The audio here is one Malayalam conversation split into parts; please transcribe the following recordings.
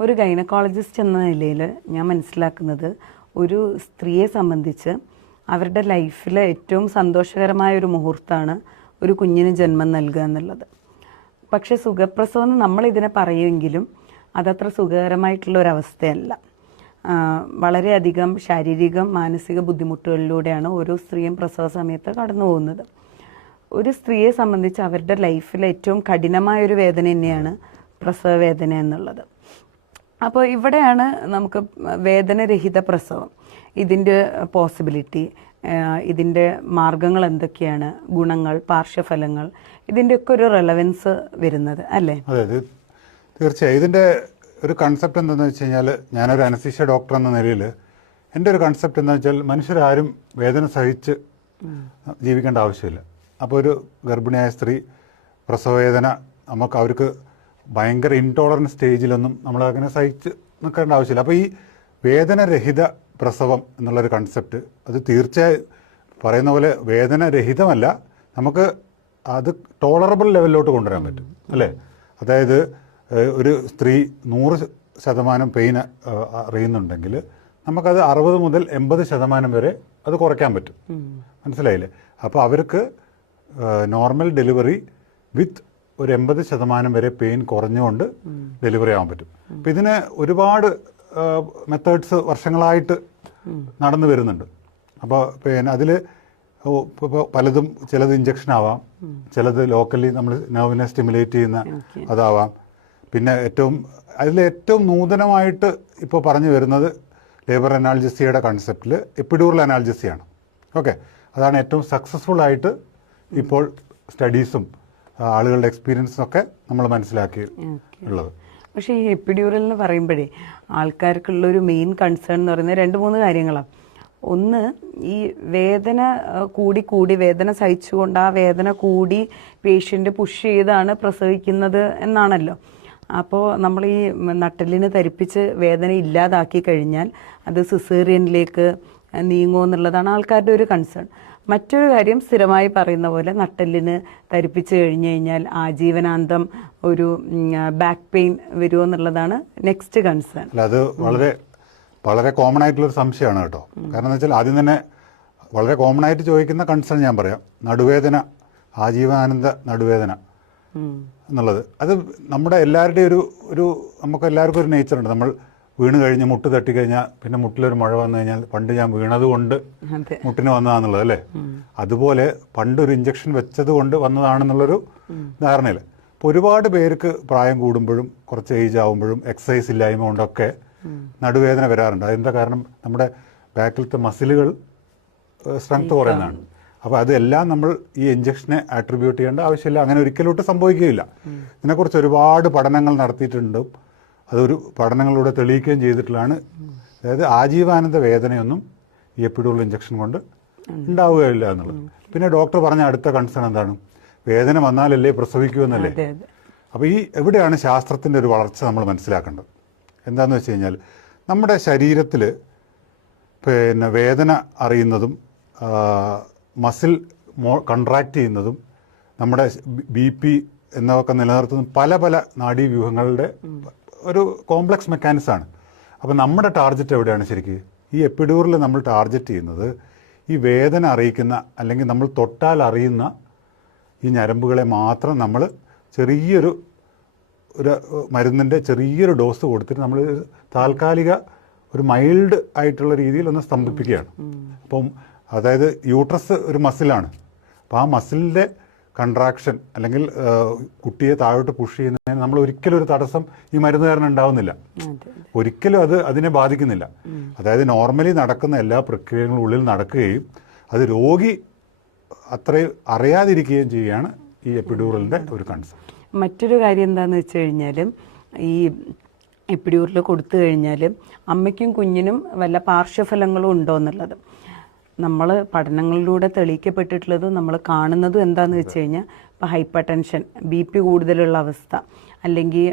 ഒരു ഗൈനക്കോളജിസ്റ്റ് എന്ന നിലയിൽ ഞാൻ മനസ്സിലാക്കുന്നത് ഒരു സ്ത്രീയെ സംബന്ധിച്ച് അവരുടെ ലൈഫിലെ ഏറ്റവും സന്തോഷകരമായ ഒരു മുഹൂർത്തമാണ് ഒരു കുഞ്ഞിന് ജന്മം നൽകുക എന്നുള്ളത്. പക്ഷേ സുഖപ്രസവം എന്ന് നമ്മളിതിനെ പറയുമെങ്കിലും അതത്ര സുഖകരമായിട്ടുള്ള ഒരു അവസ്ഥയല്ല. ആ, വളരെയധികം ശാരീരികം മാനസിക ബുദ്ധിമുട്ടുകളിലൂടെയാണ് ഓരോ സ്ത്രീയും പ്രസവ സമയത്ത് കടന്നു പോകുന്നത്. ഒരു സ്ത്രീയെ സംബന്ധിച്ച് അവരുടെ ലൈഫിലെ ഏറ്റവും കഠിനമായൊരു വേദന തന്നെയാണ് പ്രസവ വേദന എന്നുള്ളത്. അപ്പോൾ ഇവിടെയാണ് നമുക്ക് വേദനരഹിത പ്രസവം. ഇതിന്റെ പോസിബിലിറ്റി ഇതിന്റെ മാർഗങ്ങൾ എന്തൊക്കെയാണ്? ഗുണങ്ങൾ പാർശ്വഫലങ്ങൾ ഇതിന്റെയൊക്കെ ഒരു റെലവൻസ് വരുന്നത് അല്ലേ? അതെ തീർച്ചയായും. ഇതിന്റെ ഒരു കൺസെപ്റ്റ് എന്താണെന്ന് വെച്ച് കഴിഞ്ഞാൽ ഞാനൊരു അനസ്തീഷ്യ ഡോക്ടർ എന്ന നിലയിൽ എന്റെ ഒരു കൺസെപ്റ്റ് എന്താ വെച്ചാൽ മനുഷ്യരാരും വേദന സഹിച്ച് ജീവിക്കേണ്ട ആവശ്യമില്ല. അപ്പോൾ ഒരു ഗർഭിണിയായ സ്ത്രീ പ്രസവവേദന നമുക്ക് അവർക്ക് ഭയങ്കര ഇൻടോളറൻസ് സ്റ്റേജിലൊന്നും നമ്മൾ അങ്ങനെ സഹിച്ച് നിൽക്കേണ്ട ആവശ്യമില്ല. അപ്പോൾ ഈ വേദനരഹിത പ്രസവം എന്നുള്ളൊരു കൺസെപ്റ്റ് അത് തീർച്ചയായും പറയുന്ന പോലെ വേദനരഹിതമല്ല. നമുക്ക് അത് ടോളറബിൾ ലെവലിലോട്ട് കൊണ്ടുവരാൻ പറ്റും അല്ലേ? അതായത് ഒരു സ്ത്രീ നൂറ് ശതമാനം പെയിൻ അറിയുന്നുണ്ടെങ്കിൽ നമുക്കത് അറുപത് മുതൽ എൺപത് ശതമാനം വരെ അത് കുറയ്ക്കാൻ പറ്റും. മനസ്സിലായില്ലേ? അപ്പോൾ അവർക്ക് നോർമൽ ഡെലിവറി വിത്ത് ഒരു എൺപത് ശതമാനം വരെ പെയിൻ കുറഞ്ഞുകൊണ്ട് ഡെലിവറി ആവാൻ പറ്റും. അപ്പം ഇതിന് ഒരുപാട് മെത്തേഡ്സ് വർഷങ്ങളായിട്ട് നടന്നു വരുന്നുണ്ട്. അപ്പോൾ പിന്നെ അതിൽ ഇപ്പോൾ പലതും ചിലത് ഇഞ്ചക്ഷൻ ആവാം ചിലത് ലോക്കലി നമ്മൾ നെർവിനെ സ്റ്റിമുലേറ്റ് ചെയ്യുന്ന അതാവാം. പിന്നെ ഏറ്റവും അതിൽ ഏറ്റവും നൂതനമായിട്ട് ഇപ്പോൾ പറഞ്ഞു വരുന്നത് ലേബർ അനാൾജസിയുടെ കൺസെപ്റ്റിൽ എപ്പിഡൂറൽ അനാൾജസിയാണ് ഓക്കെ അതാണ് ഏറ്റവും സക്സസ്ഫുൾ ആയിട്ട് ഇപ്പോൾ സ്റ്റഡീസും ആളുകളുടെ എക്സ്പീരിയൻസും ഒക്കെ നമ്മൾ മനസ്സിലാക്കി ഉള്ളത്. പക്ഷേ ഈ എപ്പിഡ്യൂറൽ എന്ന് പറയുമ്പോഴേ ആൾക്കാർക്കുള്ള ഒരു മെയിൻ കൺസേൺ എന്ന് പറയുന്നത് രണ്ട് മൂന്ന് കാര്യങ്ങളാണ് ഒന്ന് ഈ വേദന കൂടി കൂടി വേദന സഹിച്ചുകൊണ്ട് ആ വേദന കൂടി പേഷ്യന്റ് പുഷ് ചെയ്താണ് പ്രസവിക്കുന്നത് എന്നാണല്ലോ. അപ്പോൾ നമ്മൾ ഈ നട്ടലിന് ധരിപ്പിച്ച് വേദന ഇല്ലാതാക്കി കഴിഞ്ഞാൽ അത് സിസേറിയനിലേക്ക് നീങ്ങുമോ എന്നുള്ളതാണ് ആൾക്കാരുടെ ഒരു കൺസേൺ മറ്റൊരു കാര്യം സ്ഥിരമായി പറയുന്ന പോലെ നട്ടെല്ലിന് ധരിപ്പിച്ച് കഴിഞ്ഞു കഴിഞ്ഞാൽ ആജീവനാന്തം ഒരു ബാക്ക് പെയിൻ വരുമോ എന്നുള്ളതാണ് നെക്സ്റ്റ് കൺസേൺ അല്ല അത് വളരെ വളരെ കോമൺ ആയിട്ടുള്ള ഒരു സംശയമാണ് കേട്ടോ. കാരണം എന്ന് വെച്ചാൽ ആദ്യം തന്നെ വളരെ കോമൺ ആയിട്ട് ചോദിക്കുന്ന കൺസേൺ ഞാൻ പറയാം. നടുവേദന ആജീവാനന്ദ നടുവേദന എന്നുള്ളത്. അത് നമ്മുടെ എല്ലാവരുടെയും ഒരു ഒരു നമുക്ക് എല്ലാവർക്കും ഒരു നേച്ചറുണ്ട് നമ്മൾ വീണ് കഴിഞ്ഞ് മുട്ട് തട്ടി കഴിഞ്ഞാൽ പിന്നെ മുട്ടിലൊരു മഴ വന്നു കഴിഞ്ഞാൽ പണ്ട് ഞാൻ വീണത് കൊണ്ട് മുട്ടിന് വന്നതാണെന്നുള്ളത് അല്ലേ? അതുപോലെ പണ്ട് ഒരു ഇഞ്ചക്ഷൻ വെച്ചത് കൊണ്ട് വന്നതാണെന്നുള്ളൊരു ധാരണയിൽ അപ്പോൾ ഒരുപാട് പേർക്ക് പ്രായം കൂടുമ്പോഴും കുറച്ച് ഏജ് ആകുമ്പോഴും എക്സസൈസ് ഇല്ലായ്മ കൊണ്ടൊക്കെ നടുവേദന വരാറുണ്ട്. അതിന്റെ കാരണം? നമ്മുടെ ബാക്കിലത്തെ മസിലുകൾ സ്ട്രെങ്ത് കുറയുന്നതാണ്. അപ്പോൾ അതെല്ലാം നമ്മൾ ഈ ഇഞ്ചക്ഷനെ ആട്രിബ്യൂട്ട് ചെയ്യേണ്ട ആവശ്യമില്ല. അങ്ങനെ ഒരിക്കലോട്ട് സംഭവിക്കുകയില്ല. ഇതിനെക്കുറിച്ച് ഒരുപാട് പഠനങ്ങൾ നടത്തിയിട്ടുണ്ട്. അതൊരു പഠനങ്ങളിലൂടെ തെളിയിക്കുകയും ചെയ്തിട്ടുള്ളതാണ്. അതായത് ആജീവാനന്ദ വേദനയൊന്നും ഈ എപ്പിഡോൾ ഇഞ്ചക്ഷൻ കൊണ്ട് ഉണ്ടാവുകയില്ല എന്നുള്ളത്. പിന്നെ ഡോക്ടർ പറഞ്ഞ അടുത്ത കൺസേൺ എന്താണ്? വേദന വന്നാലല്ലേ പ്രസവിക്കൂ എന്നല്ലേ? അപ്പോൾ ഈ എവിടെയാണ് ശാസ്ത്രത്തിന്റെ ഒരു വളർച്ച നമ്മൾ മനസ്സിലാക്കേണ്ടത്? എന്താണെന്ന് വെച്ച് കഴിഞ്ഞാൽ നമ്മുടെ ശരീരത്തിൽ പിന്നെ വേദന അറിയുന്നതും മസിൽ മോ കൺട്രാക്ട് ചെയ്യുന്നതും നമ്മുടെ ബി പി എന്നൊക്കെ നിലനിർത്തുന്ന പല പല നാഡീവ്യൂഹങ്ങളുടെ ഒരു കോംപ്ലക്സ് മെക്കാനിസം ആണ്. അപ്പോൾ നമ്മുടെ ടാർഗറ്റ് എവിടെയാണ് ശരിക്ക്? ഈ എപ്പിഡൂറിൽ നമ്മൾ ടാർഗറ്റ് ചെയ്യുന്നത് ഈ വേദന അറിയിക്കുന്ന അല്ലെങ്കിൽ നമ്മൾ തൊട്ടാൽ അറിയുന്ന ഈ ഞരമ്പുകളെ മാത്രം നമ്മൾ ചെറിയൊരു ഒരു മരുന്നിന്റെ ചെറിയൊരു ഡോസ് കൊടുത്തിട്ട് നമ്മൾ താൽക്കാലിക ഒരു മൈൽഡ് ആയിട്ടുള്ള രീതിയിൽ ഒന്ന് സ്തംഭിപ്പിക്കുകയാണ്. അപ്പം അതായത് യൂട്രസ് ഒരു മസിലാണ് അപ്പോൾ ആ മസിലിന്റെ കൺട്രാക്ഷൻ അല്ലെങ്കിൽ കുട്ടിയെ താഴോട്ട് പുഷ് ചെയ്യുന്നതിന് നമ്മൾ ഒരിക്കലും ഒരു തടസ്സം ഈ മരുന്ന് കാരണം ഉണ്ടാവുന്നില്ല ഒരിക്കലും അത് അതിനെ ബാധിക്കുന്നില്ല. അതായത് നോർമലി നടക്കുന്ന എല്ലാ പ്രക്രിയകളും ഉള്ളിൽ നടക്കുകയും അത് രോഗി അത്രയും അറിയാതിരിക്കുകയും ചെയ്യുകയാണ് ഈ എപ്പിഡ്യൂറലിന്റെ ഒരു കൺസെപ്റ്റ് മറ്റൊരു കാര്യം എന്താണെന്ന് വെച്ച് കഴിഞ്ഞാൽ ഈ എപ്പിഡ്യൂറിൽ കൊടുത്തു കഴിഞ്ഞാൽ അമ്മയ്ക്കും കുഞ്ഞിനും വല്ല പാർശ്വഫലങ്ങളും ഉണ്ടോ എന്നുള്ളത്? നമ്മൾ പഠനങ്ങളിലൂടെ തെളിയിക്കപ്പെട്ടിട്ടുള്ളതും നമ്മൾ കാണുന്നതും എന്താണെന്ന് വെച്ച് കഴിഞ്ഞാൽ ഇപ്പോൾ ഹൈപ്പർ ടെൻഷൻ ബി പി കൂടുതലുള്ള അവസ്ഥ അല്ലെങ്കിൽ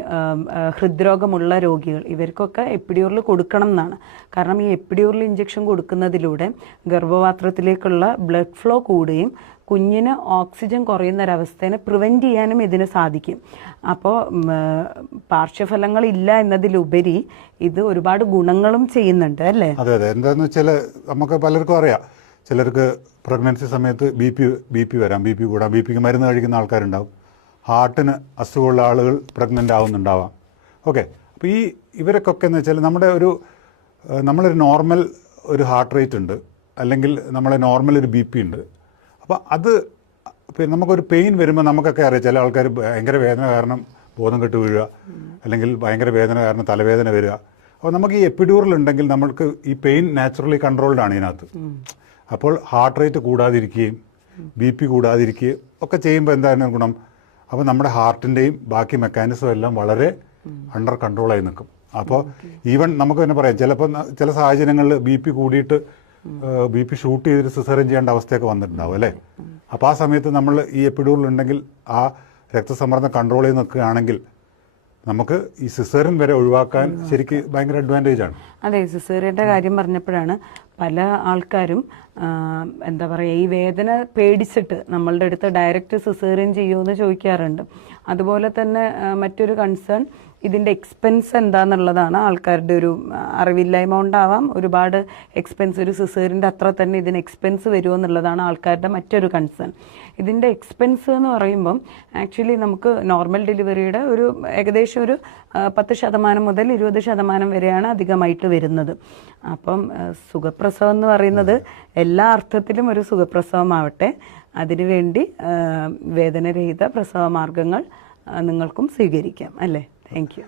ഹൃദ്രോഗമുള്ള രോഗികൾ ഇവർക്കൊക്കെ എപ്പിഡ്യൂറിൽ കൊടുക്കണം എന്നാണ്. കാരണം ഈ എപ്പിഡ്യൂറിൽ ഇഞ്ചക്ഷൻ കൊടുക്കുന്നതിലൂടെ ഗർഭപാത്രത്തിലേക്കുള്ള ബ്ലഡ് ഫ്ലോ കൂടുകയും കുഞ്ഞിന് ഓക്സിജൻ കുറയുന്ന ഒരവസ്ഥേനെ പ്രിവെന്റ് ചെയ്യാനും ഇതിന് സാധിക്കും. അപ്പോൾ പാർശ്വഫലങ്ങളില്ല എന്നതിലുപരി ഇത് ഒരുപാട് ഗുണങ്ങളും ചെയ്യുന്നുണ്ട് അല്ലേ? അതെ അതെ. എന്താണെന്ന് വെച്ചാൽ നമുക്ക് പലർക്കും അറിയാം. ചിലർക്ക് പ്രഗ്നൻസി സമയത്ത് ബി പി ബി പി വരാം. ബി പി കൂടാം. ബി പിക്ക് മരുന്ന് കഴിക്കുന്ന ആൾക്കാരുണ്ടാവും. ഹാർട്ടിന് അസുഖമുള്ള ആളുകൾ പ്രഗ്നന്റ് ആവുന്നുണ്ടാവാം. ഓക്കെ. അപ്പോൾ ഈ ഇവരൊക്കെ എന്ന് വെച്ചാൽ നമ്മുടെ ഒരു നമ്മളൊരു നോർമൽ ഒരു ഹാർട്ട് റേറ്റ് ഉണ്ട്. അല്ലെങ്കിൽ നമ്മളെ നോർമൽ ഒരു ബി പി ഉണ്ട്. അപ്പോൾ അത് പിന്നെ നമുക്കൊരു പെയിൻ വരുമ്പോൾ നമുക്കൊക്കെ അറിയാം ചില ആൾക്കാർ ഭയങ്കര വേദന കാരണം ബോധം കെട്ട് വീഴുക അല്ലെങ്കിൽ ഭയങ്കര വേദന കാരണം തലവേദന വരിക. അപ്പോൾ നമുക്ക് ഈ എപ്പിഡ്യൂറൽ ഉണ്ടെങ്കിൽ നമ്മൾക്ക് ഈ പെയിൻ നാച്ചുറലി കൺട്രോൾഡ് ആണ് ഇതിനകത്ത്. അപ്പോൾ ഹാർട്ട് റേറ്റ് കൂടാതിരിക്കുകയും ബി പി കൂടാതിരിക്കുകയും ഒക്കെ ചെയ്യുമ്പോൾ എന്താണ് ഗുണം. അപ്പോൾ നമ്മുടെ ഹാർട്ടിന്റെയും ബാക്കി മെക്കാനിസം എല്ലാം വളരെ അണ്ടർ കൺട്രോളായി നിൽക്കും. അപ്പോൾ ഈവൻ നമുക്ക് തന്നെ പറയാം ചിലപ്പോൾ ചില സാഹചര്യങ്ങളിൽ ബി പി കൂടിയിട്ട് ബി പി ഷൂട്ട് ചെയ്തിട്ട് സിസേറിയൻ ചെയ്യേണ്ട അവസ്ഥയൊക്കെ വന്നിട്ടുണ്ടാവും അല്ലേ? അപ്പോൾ ആ സമയത്ത് നമ്മൾ ഈ എപ്പിഡൂറിൽ ഉണ്ടെങ്കിൽ ആ രക്തസമ്മർദ്ദം കൺട്രോൾ ചെയ്ത് നിൽക്കുകയാണെങ്കിൽ നമുക്ക് ഈ സിസേറിയൻ വരെ ഒഴിവാക്കാൻ ശരിക്ക് ഭയങ്കര അഡ്വാന്റേജ് ആണ്. അതെ സിസേറിയന്റെ കാര്യം പറഞ്ഞപ്പോഴാണ് പല ആൾക്കാരും എന്താ പറയുക ഈ വേദന പേടിച്ചിട്ട് നമ്മളുടെ അടുത്ത് ഡയറക്റ്റ് സിസേറിയൻ ചെയ്യുമെന്ന് ചോദിക്കാറുണ്ട്. അതുപോലെ തന്നെ മറ്റൊരു കൺസേൺ ഇതിന്റെ എക്സ്പെൻസ് എന്താണെന്നുള്ളതാണ് ആൾക്കാരുടെ ഒരു അറിവില്ലായ്മ ഉണ്ടാവാം ഒരുപാട് എക്സ്പെൻസ് ഒരു സിസേറിന്റെ അത്ര തന്നെ ഇതിന് എക്സ്പെൻസ് വരുമോ എന്നുള്ളതാണ് ആൾക്കാരുടെ മറ്റൊരു കൺസേൺ ഇതിന്റെ എക്സ്പെൻസ് എന്ന് പറയുമ്പം ആക്ച്വലി നമുക്ക് നോർമൽ ഡെലിവറിയുടെ ഒരു ഏകദേശം ഒരു പത്ത് ശതമാനം മുതൽ ഇരുപത് ശതമാനം വരെയാണ് അധികമായിട്ട് വരുന്നത്. അപ്പം സുഖപ്രസവം എന്ന് പറയുന്നത് എല്ലാ അർത്ഥത്തിലും ഒരു സുഖപ്രസവമാവട്ടെ. അതിനുവേണ്ടി വേദനരഹിത പ്രസവ മാർഗങ്ങൾ നിങ്ങൾക്കും സ്വീകരിക്കാം അല്ലേ? Thank you.